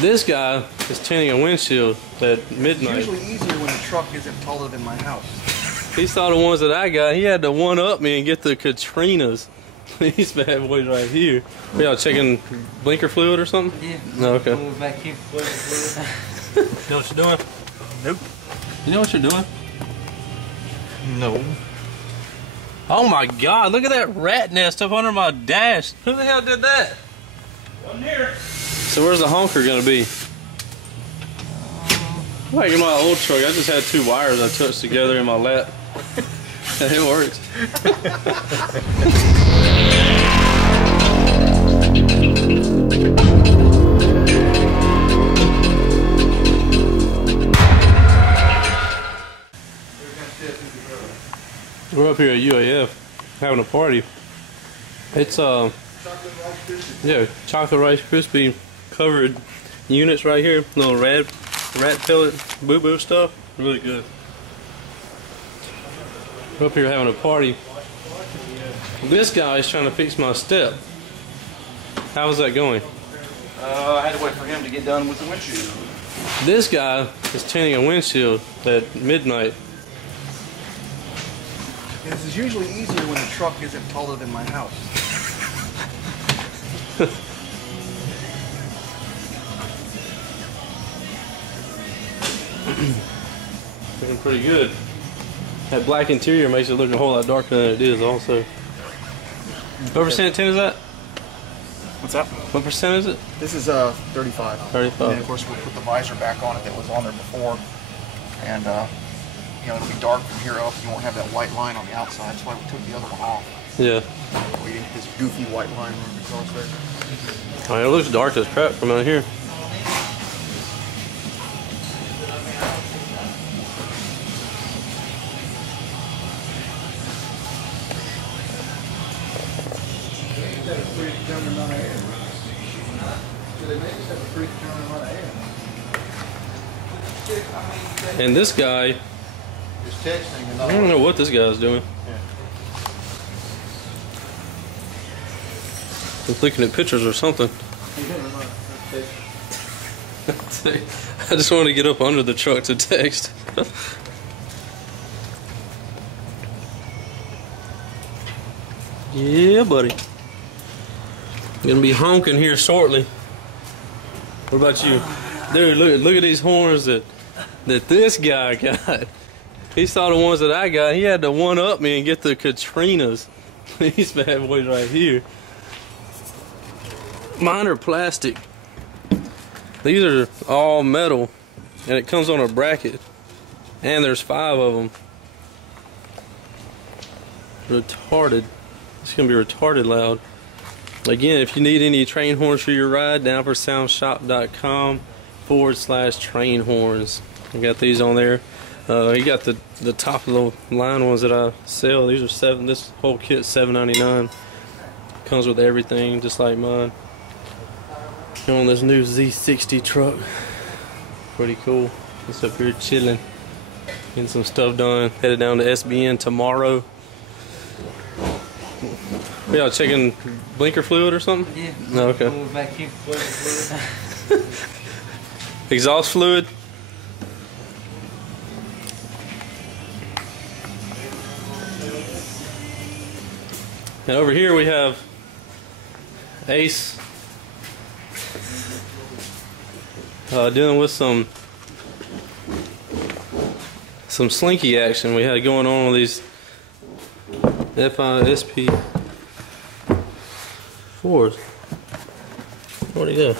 This guy is tinting a windshield at midnight. It's usually easier when the truck isn't taller than my house. He saw the ones that I got. He had to one-up me and get the Katrinas. These bad boys right here. Are y'all checking blinker fluid or something? Yeah. No, okay. Back here. You know what you're doing? Nope. You know what you're doing? No. Oh my God, look at that rat nest up under my dash. Who the hell did that? Wasn't here. So where's the honker gonna be? Like in my old truck, I just had two wires I touched together in my lap. And it works. We're up here at UAF having a party. It's yeah, chocolate rice crispy covered units right here. Little rat pellet boo boo stuff. Really good. We're up here having a party. This guy is trying to fix my step. How's that going? I had to wait for him to get done with the windshield. This guy is tinting a windshield at midnight. This is usually easier when the truck isn't taller than my house. Looking pretty good. That black interior makes it look a whole lot darker than it is also. What percent tin is that? What's that? What percent is it? This is 35. 35. And then of course we put the visor back on it that was on there before. And you know, it'll be dark from here up. You won't have that white line on the outside. That's why we took the other one off. Yeah. We didn't get this goofy white line running across there. I mean, it looks dark as crap from out here. And this guy, I don't know what this guy's doing. He's looking at pictures or something. I just want to get up under the truck to text. Yeah, buddy. Gonna be honking here shortly. What about you? Dude, look at these horns that this guy got. He saw the ones that I got. He had to one-up me and get the Katrinas. These bad boys right here. Mine are plastic. These are all metal, and it comes on a bracket. And there's 5 of them. Retarded. It's gonna be retarded loud. Again, if you need any train horns for your ride, downforsoundshop.com/train horns. I got these on there. You got the top of the line ones that I sell. These are $7. This whole kit's $7.99. Comes with everything, just like mine. On this new Z60 truck. Pretty cool. Just up here chilling, getting some stuff done. Headed down to SBN tomorrow. Are y'all checking blinker fluid or something? Yeah. No, okay. Back here. Exhaust fluid. And over here we have Ace dealing with some slinky action we had going on with these FISP 4s. Where'd he go?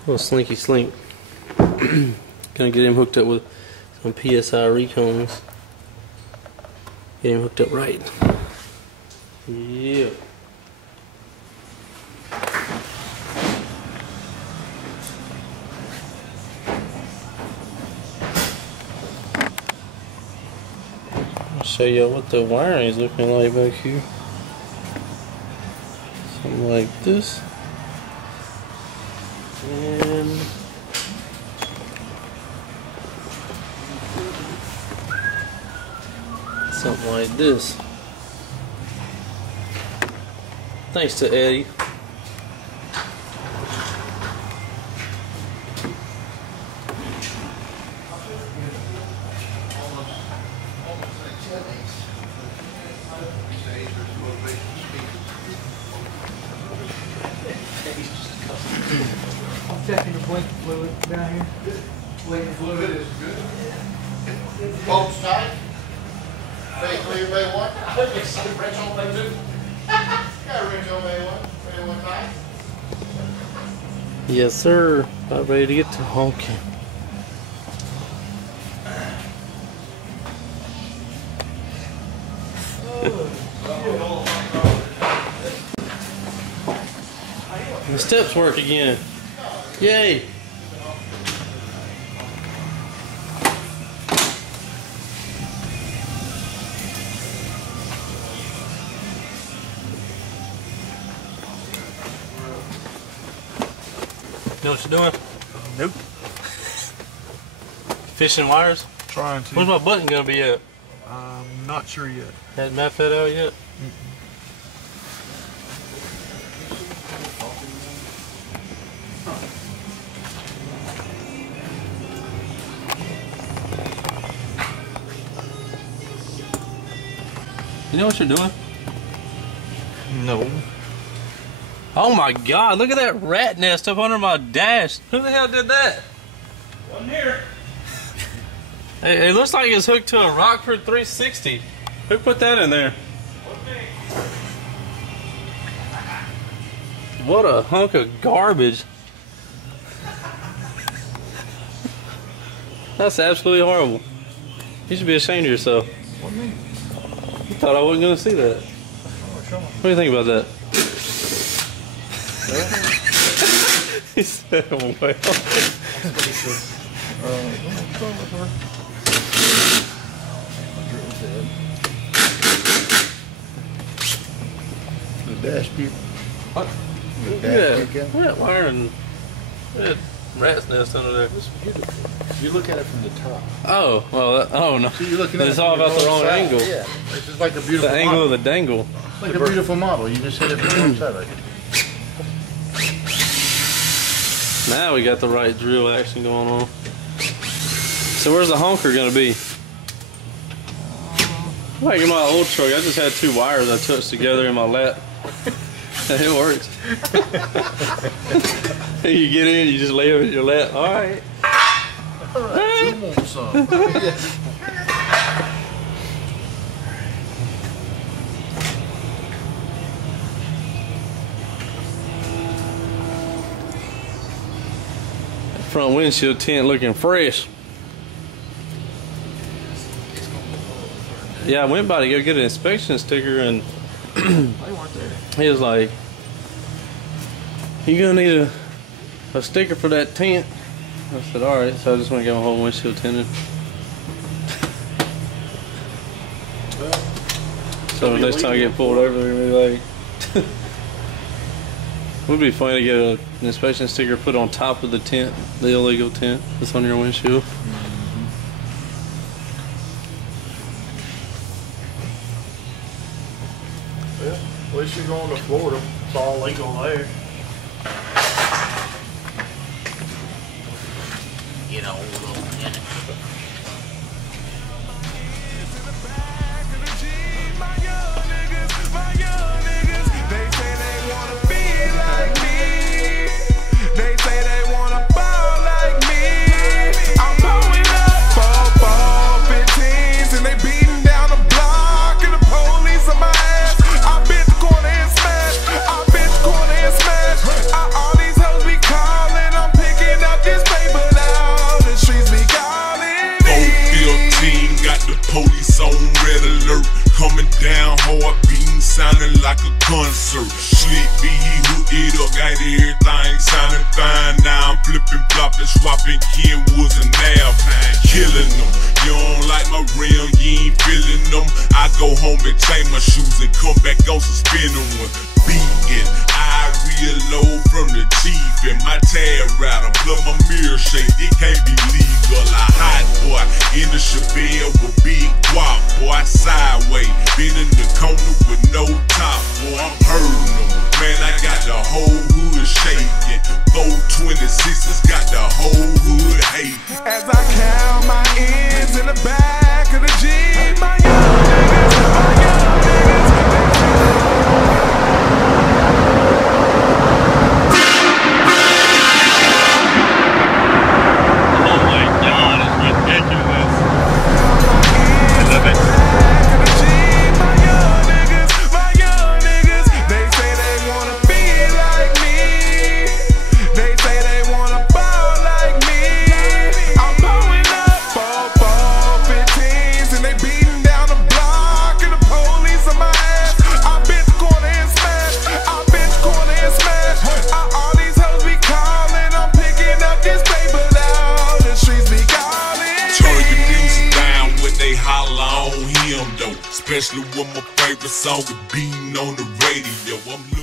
Little slinky slink. Gonna get him hooked up with some PSI recones. Get him hooked up right. Yeah. I'll show you what the wiring is looking like back here. Something like this. And something like this. Thanks to Eddie. I'm checking the blinker fluid down here. Blinker fluid is good. Bolts tight. Bay clear, bay one. Wrench on bay two. Got a wrench on bay one. Bay one tight. Yes, sir. About ready to get to honking. The steps work again. Yay! You know what you're doing? Nope. Fishing wires? Trying to. Where's my button gonna be at? I'm not sure yet. Hadn't mapped that out yet? You know what you're doing? No. Oh my god, look at that rat nest up under my dash. Who the hell did that? Wasn't here. It looks like it's hooked to a Rockford 360. Who put that in there? What a hunk of garbage. That's absolutely horrible. You should be ashamed of yourself. What me? You thought I wasn't going to see that. What do you think about that? He said, well. The dash peak. What? The Look dash at peak. that. Look at that wire and that rat's nest under there. It's beautiful. You look at it from the top. Oh, well, oh no. See, you're looking at It's it all from about the wrong side. angle. Yeah. It's just like a beautiful The angle model. of the dangle. Like a beautiful model. You just hit it from the wrong side. Like it. Now we got the right drill action going on. So where's the honker gonna be? Like in my old truck, I just had two wires I touched together in my lap. And it works. You get in, you just lay it in your lap. All right. All right. You want some? Front windshield tint looking fresh. Yeah, I went by to go get an inspection sticker and he was like, "You gonna need a sticker for that tint?" I said, "Alright," so I just went and got my whole windshield tinted. So the next time I get pulled over, they're gonna be like, would be funny to get an inspection sticker put on top of the tint, the illegal tint that's on your windshield. Yeah. At least you're going to Florida. It's all legal there. You know, a little minute. Police on red alert, coming down hard, beating, sounding like a concert. Slick B, he hooked it up, got everything sounding fine. Now I'm flipping, flopping, swapping Kenwoods and Alpine, killing them. You don't like my rim, you ain't feeling them. I go home and change my shoes and come back on suspended one. Beating, I reload from the chief and my tag rattle, blow my mirror shake, it can't be legal. A hot boy in the Chevelle with big guap, boy, sideways, been in the corner with no top, boy, I'm hurting them. especially when my favorite song is being on the radio. I'm looking